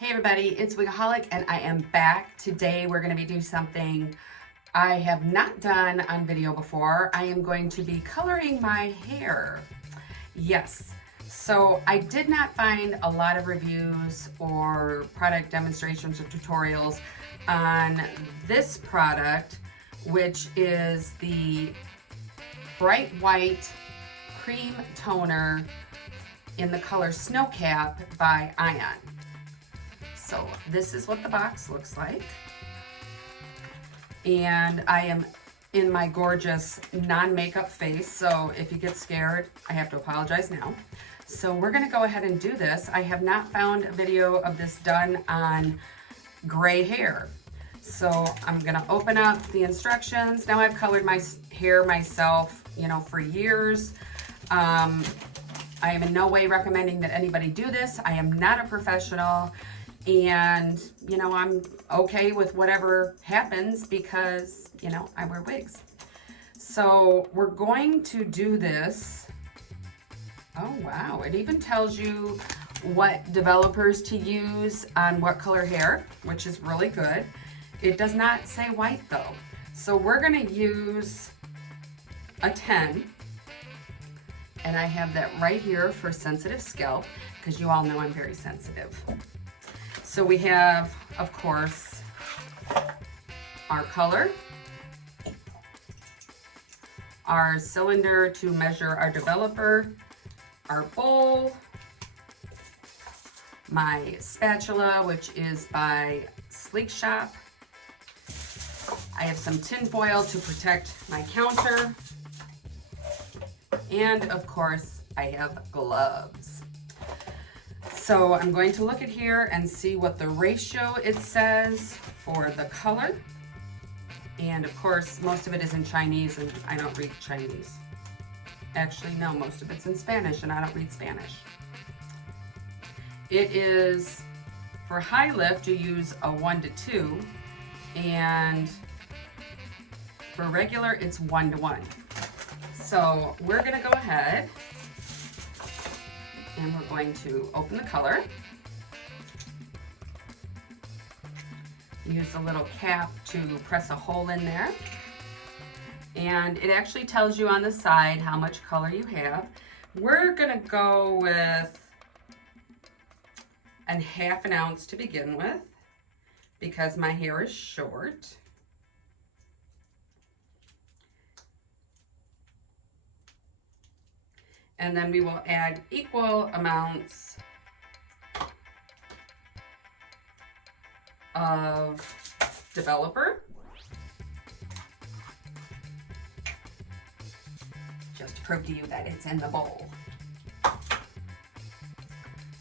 Hey everybody, it's Wigaholic and I am back. Today we're going to be doing something I have not done on video before. I am going to be coloring my hair. Yes, so I did not find a lot of reviews or product demonstrations or tutorials on this product, which is the Bright White Cream Toner in the color Snowcap by Ion. So this is what the box looks like. And I am in my gorgeous non-makeup face, so if you get scared, I have to apologize now. So we're gonna go ahead and do this. I have not found a video of this done on gray hair. So I'm gonna open up the instructions. Now I've colored my hair myself, for years. I am in no way recommending that anybody do this. I am not a professional. And, I'm okay with whatever happens because, I wear wigs. So we're going to do this. Oh, wow. It even tells you what developers to use on what color hair, which is really good. It does not say white though. So we're going to use a 10. And I have that right here for sensitive scalp because you all know I'm very sensitive. So we have, of course, our color, our cylinder to measure our developer, our bowl, my spatula, which is by Sleek Shop. I have some tin foil to protect my counter. And of course, I have gloves. So I'm going to look at here and see what the ratio it says for the color. And of course, most of it is in Chinese and I don't read Chinese. Actually, no, most of it's in Spanish and I don't read Spanish. It is, for high lift, you use a 1:2, and for regular, it's 1:1. So we're gonna go ahead and we're going to open the color. Use a little cap to press a hole in there. And it actually tells you on the side how much color you have. We're gonna go with a 1/2 ounce to begin with because my hair is short. And then we will add equal amounts of developer. Just to prove to you that it's in the bowl.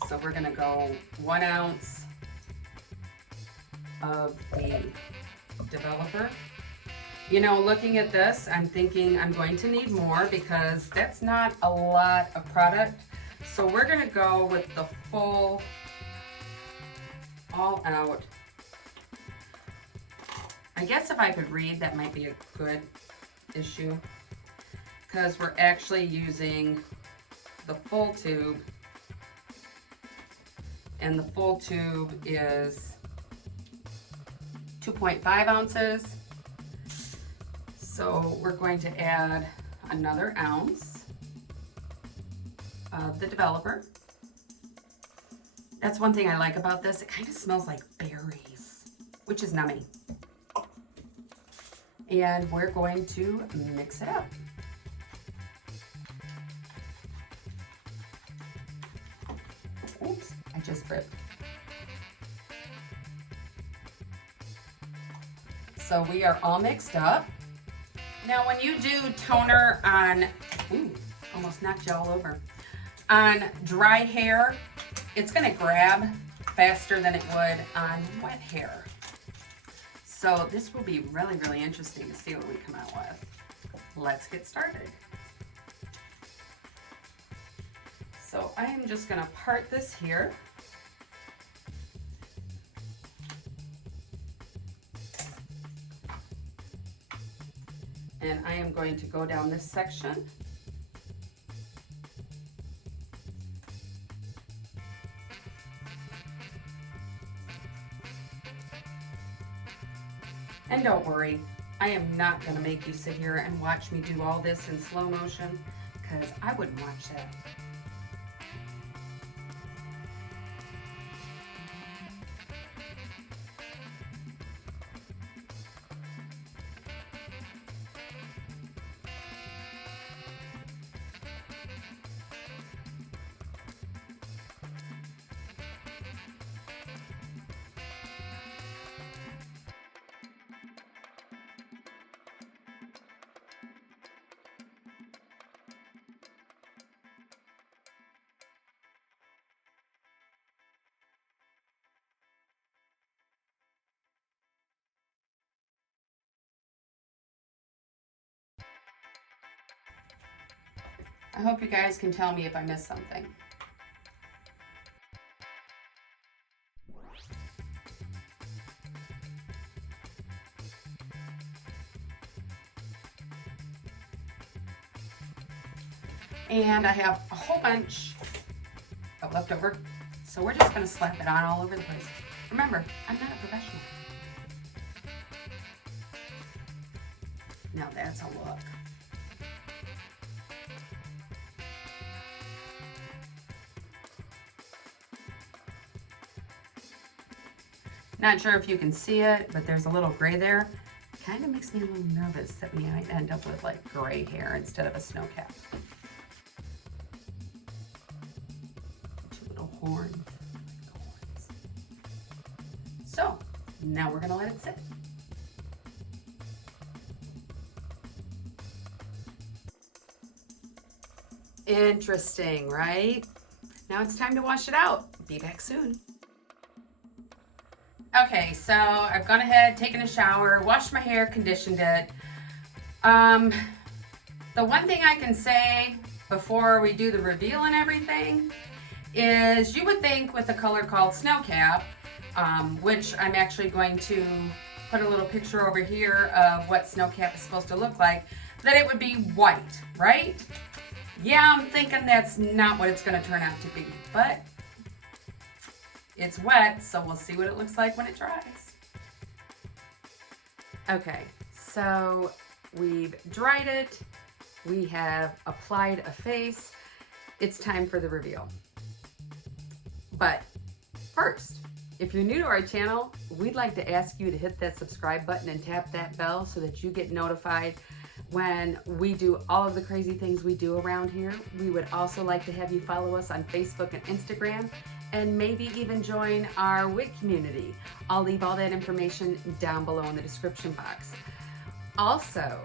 So we're gonna go 1 ounce of the developer. Looking at this, I'm thinking I'm going to need more because that's not a lot of product. So we're gonna go with the full, all out. I guess if I could read, that might be a good issue because we're actually using the full tube, and the full tube is 2.5 ounces. So we're going to add another ounce of the developer. That's one thing I like about this. It kind of smells like berries, which is nummy. And we're going to mix it up. Oops, I just ripped. So we are all mixed up. Now when you do toner on, almost knocked you all over, on dry hair, it's gonna grab faster than it would on wet hair. So this will be really, really interesting to see what we come out with. Let's get started. So I am just gonna part this here. And I am going to go down this section. And don't worry, I am not gonna make you sit here and watch me do all this in slow motion, because I wouldn't watch that. I hope you guys can tell me if I missed something. And I have a whole bunch of leftover, so we're just gonna slap it on all over the place. Remember, I'm not a professional. Now that's a look. Not sure if you can see it, but there's a little gray there. Kind of makes me a little nervous that we might end up with like gray hair instead of a snow cap. Two little horns. So now we're gonna let it sit. Interesting, right? Now it's time to wash it out. Be back soon. Okay, so I've gone ahead, taken a shower, washed my hair, conditioned it. The one thing I can say before we do the reveal and everything is you would think with a color called Snow Cap, which I'm actually going to put a little picture over here of what Snow Cap is supposed to look like, that it would be white, right? Yeah, I'm thinking that's not what it's going to turn out to be, but it's wet, so we'll see what it looks like when it dries. Okay, so we've dried it. We have applied a face. It's time for the reveal. But first, if you're new to our channel, we'd like to ask you to hit that subscribe button and tap that bell so that you get notified when we do all of the crazy things we do around here. We would also like to have you follow us on Facebook and Instagram, and maybe even join our WIC community. I'll leave all that information down below in the description box. Also,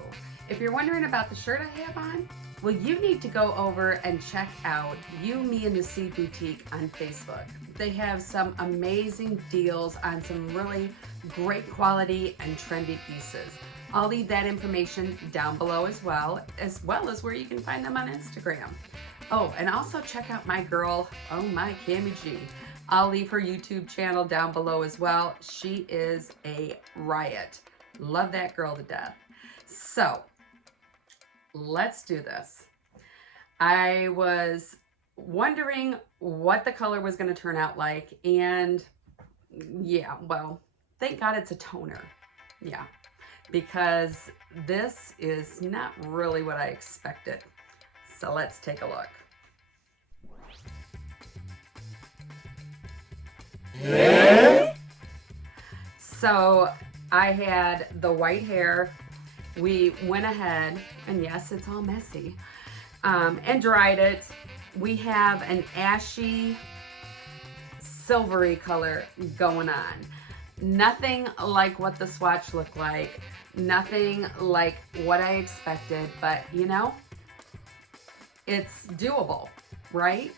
if you're wondering about the shirt I have on, well, you need to go over and check out You, Me, and the Seed Boutique on Facebook. They have some amazing deals on some really great quality and trendy pieces. I'll leave that information down below as well as where you can find them on Instagram. Oh, and also check out my girl, Cami G. I'll leave her YouTube channel down below as well. She is a riot. Love that girl to death. So, let's do this. I was wondering what the color was going to turn out like, and yeah, well, thank God it's a toner. Yeah, because this is not really what I expected. So let's take a look. Yeah. So I had the white hair. We went ahead, and yes, it's all messy, and dried it. We have an ashy, silvery color going on. Nothing like what the swatch looked like. Nothing like what I expected, but you know, it's doable, right?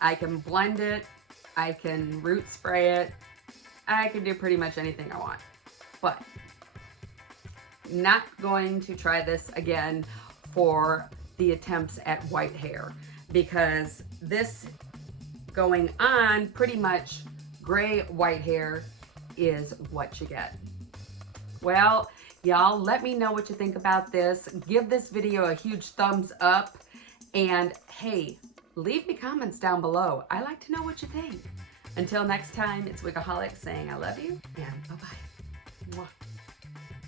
I can blend it, I can root spray it, I can do pretty much anything I want. But not going to try this again for the attempts at white hair, because this going on pretty much gray white hair is what you get. Well, y'all, let me know what you think about this. Give this video a huge thumbs up. And hey, leave me comments down below. I like to know what you think. Until next time, it's Wicaholic saying I love you and bye-bye. Mwah.